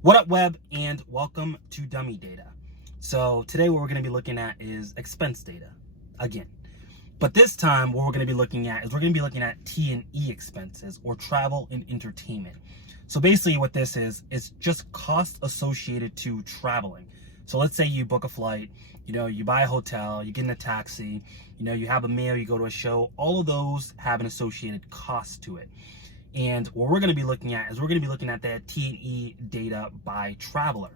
What up, web, and welcome to Dummy Data. So today what we're going to be looking at is expense data again. But this time what we're going to be looking at is T&E expenses, or travel and entertainment. So basically what this is just costs associated to traveling. So let's say you book a flight, you buy a hotel, you get in a taxi, you have a meal, you go to a show. All of those have an associated cost to it. And what we're going to be looking at is that T&E data by traveler.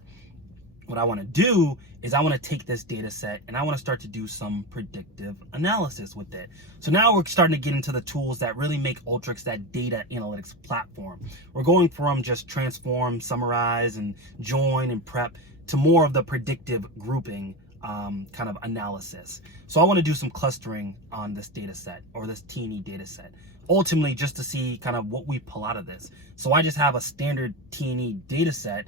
What I want to do is I want to take this data set and I want to start to do some predictive analysis with it. So now we're starting to get into the tools that really make Alteryx that data analytics platform. We're going from just transform, summarize, and join and prep to more of the predictive grouping kind of analysis. So I want to do some clustering on this data set, or this T&E data set, ultimately just to see kind of what we pull out of this. So I just have a standard T&E data set.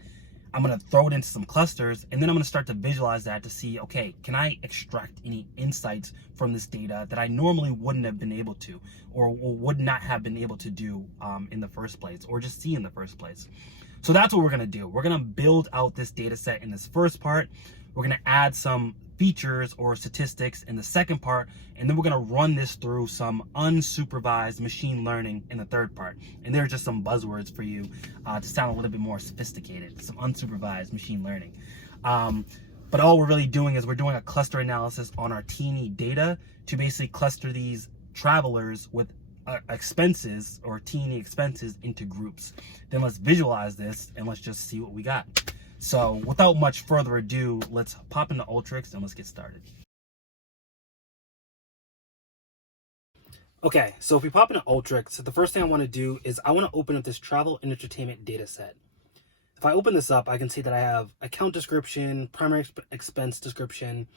I'm going to throw it into some clusters, and then I'm going to start to visualize that to see, okay, can I extract any insights from this data that I normally wouldn't have been able to, or would not have been able to do in the first place, or just see in the first place. So that's what we're going to do. We're going to build out this data set in this first part. We're going to add some features or statistics in the second part, and then we're going to run this through some unsupervised machine learning in the third part. And there are just some buzzwords for you to sound a little bit more sophisticated, some unsupervised machine learning. But all we're really doing is we're doing a cluster analysis on our T&E data to basically cluster these travelers with expenses, or T&E expenses, into groups. Then let's visualize this and let's just see what we got. So without much further ado, let's pop into Alteryx and let's get started. Okay, so if we pop into Alteryx, the first thing I want to do is I want to open up this travel and entertainment data set. If I open this up, I can see that I have account description, primary expense description,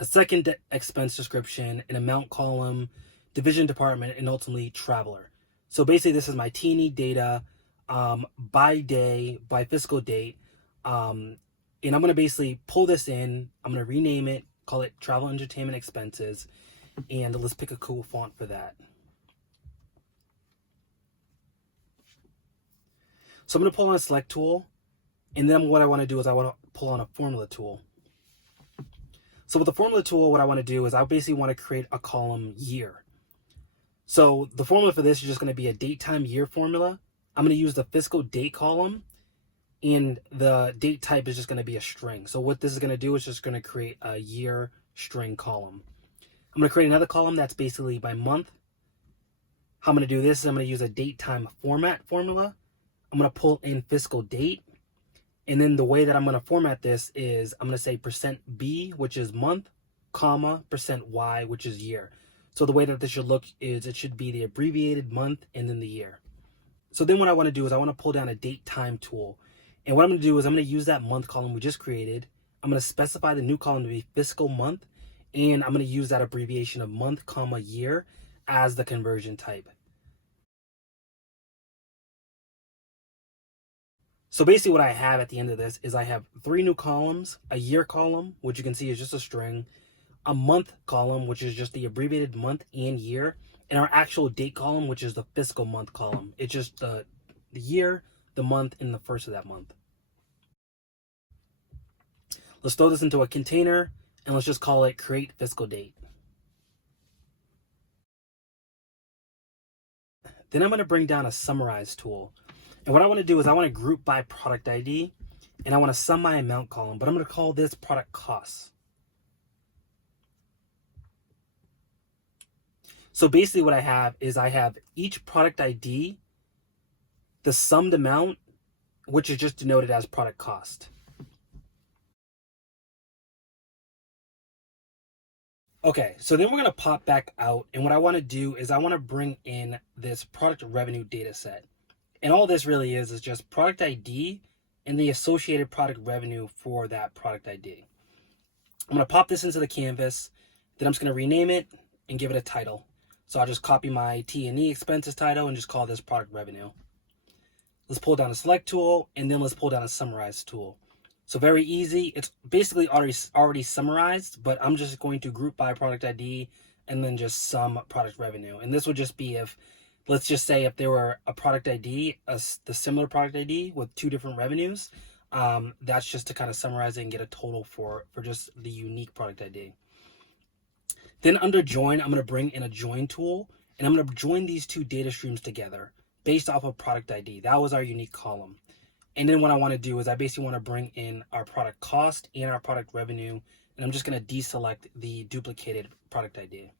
a second expense description, an amount column, division department, and ultimately traveler. So basically this is my T&E data by day, by fiscal date. And I'm going to basically pull this in. I'm going to rename it, call it travel entertainment expenses, and let's pick a cool font for that. So I'm going to pull on a select tool, and then what I want to do is I want to pull on a formula tool. So with the formula tool, what I want to do is I basically want to create a column year. So the formula for this is just going to be a date time year formula. I'm going to use the fiscal date column, and the date type is just going to be a string. So what this is going to do is just going to create a year string column. I'm going to create another column that's basically by month. How I'm going to do this is I'm going to use a date time format formula. I'm going to pull in fiscal date. And then the way that I'm going to format this is I'm going to say %B, which is month, comma, %Y, which is year. So the way that this should look is it should be the abbreviated month and then the year. So then what I want to do is I want to pull down a date time tool. And what I'm going to do is I'm going to use that month column we just created. I'm going to specify the new column to be fiscal month, and I'm going to use that abbreviation of month, comma, year as the conversion type. So basically what I have at the end of this is I have 3 new columns: a year column, which you can see is just a string, a month column, which is just the abbreviated month and year, and our actual date column, which is the fiscal month column. It's just the year, the month, and the first of that month. Let's throw this into a container, and let's just call it create fiscal date. Then I'm going to bring down a summarize tool. And what I want to do is I want to group by product ID, and I want to sum my amount column, but I'm going to call this product costs. So basically what I have is I have each product ID, the summed amount, which is just denoted as product cost. Okay, so then we're going to pop back out, and what I want to do is I want to bring in this product revenue data set. And all this really is just product ID and the associated product revenue for that product ID. I'm going to pop this into the canvas, then I'm just going to rename it and give it a title. So I'll just copy my T&E expenses title and just call this product revenue. Let's pull down a select tool, and then let's pull down a summarize tool. So very easy. It's basically already summarized, but I'm just going to group by product ID and then just sum product revenue. And this would just be if let's just say if there were a product ID, the similar product ID with two different revenues, that's just to kind of summarize it and get a total for just the unique product ID. Then under join, I'm going to bring in a join tool, and I'm going to join these two data streams together based off of product ID. That was our unique column. And then what I want to do is I basically want to bring in our product cost and our product revenue, and I'm just going to deselect the duplicated product ID.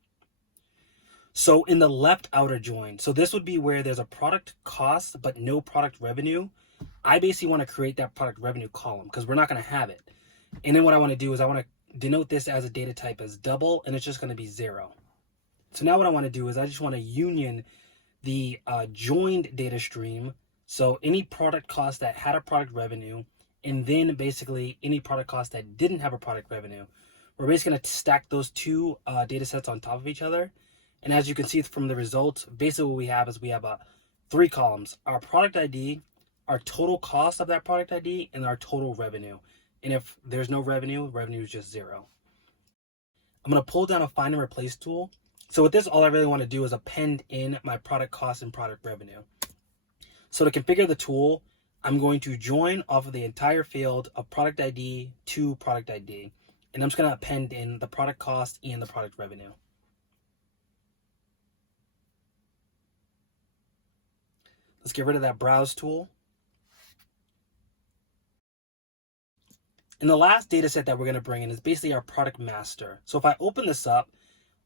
So in the left outer join, so this would be where there's a product cost but no product revenue. I basically want to create that product revenue column because we're not going to have it. And then what I want to do is I want to denote this as a data type as double, and it's just going to be 0. So now what I want to do is I just want to union the joined data stream. So any product cost that had a product revenue, and then basically any product cost that didn't have a product revenue. We're basically going to stack those two data sets on top of each other. And as you can see from the results, basically what we have is we have 3 columns: our product ID, our total cost of that product ID, and our total revenue. And if there's no revenue, revenue is just 0. I'm going to pull down a find and replace tool. So with this, all I really want to do is append in my product cost and product revenue. So to configure the tool, I'm going to join off of the entire field of product ID to product ID. And I'm just going to append in the product cost and the product revenue. Let's get rid of that browse tool. And the last data set that we're going to bring in is basically our product master. So if I open this up,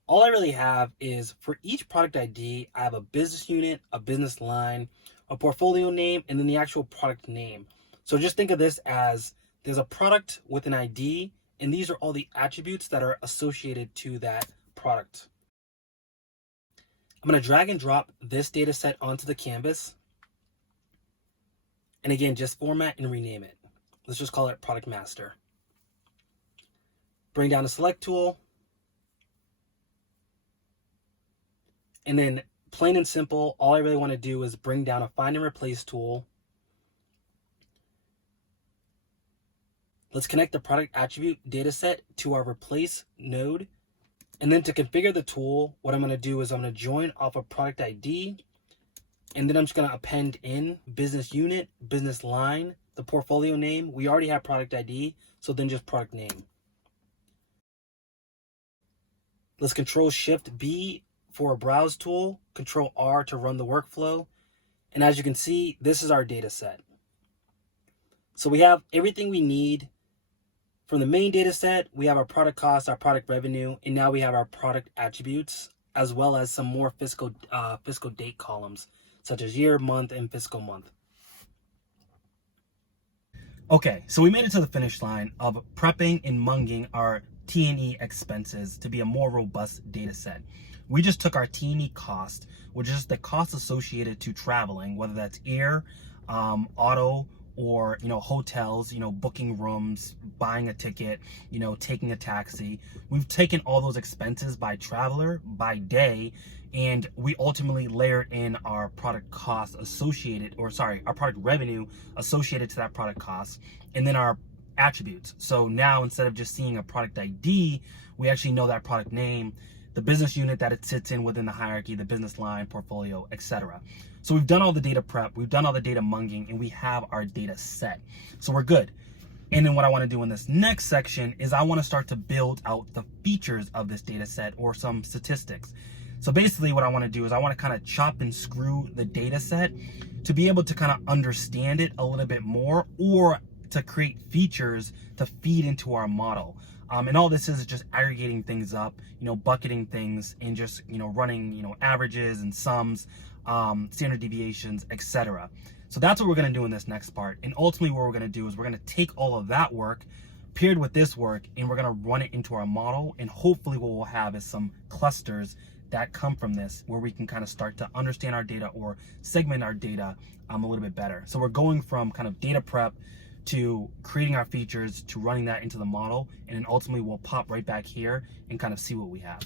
all I really have is for each product ID, I have a business unit, a business line, a portfolio name, and then the actual product name. So just think of this as there's a product with an ID, and these are all the attributes that are associated to that product. I'm going to drag and drop this data set onto the canvas. And again, just format and rename it. Let's just call it product master. Bring down the select tool. And then plain and simple, all I really want to do is bring down a find and replace tool. Let's connect the product attribute data set to our replace node. And then to configure the tool, what I'm going to do is I'm going to join off of product ID. And then I'm just going to append in business unit, business line, the portfolio name. We already have product ID, so then just product name. Let's Control Shift B for a browse tool, Control R to run the workflow. And as you can see, this is our data set. So we have everything we need. From the main data set, we have our product cost, our product revenue, and now we have our product attributes, as well as some more fiscal date columns, such as year, month, and fiscal month. Okay, so we made it to the finish line of prepping and munging our T&E expenses to be a more robust data set. We just took our T&E cost, which is the cost associated to traveling, whether that's air, auto, or hotels, booking rooms, buying a ticket, taking a taxi. We've taken all those expenses by traveler, by day, and we ultimately layered in our product cost associated, our product revenue associated to that product cost, and then our attributes. So now instead of just seeing a product ID, we actually know that product name, the business unit that it sits in within the hierarchy, the business line, portfolio, etc. So we've done all the data prep, we've done all the data munging, and we have our data set. So we're good. And then what I want to do in this next section is I want to start to build out the features of this data set or some statistics. So basically what I want to do is I want to kind of chop and screw the data set to be able to kind of understand it a little bit more, or to create features to feed into our model. And all this is just aggregating things up, bucketing things, and just, running, averages and sums, standard deviations, etc. So that's what we're going to do in this next part. And ultimately what we're going to do is we're going to take all of that work paired with this work, and we're going to run it into our model. And hopefully what we'll have is some clusters that come from this, where we can kind of start to understand our data or segment our data a little bit better. So we're going from kind of data prep to creating our features, to running that into the model, and then ultimately we'll pop right back here and kind of see what we have.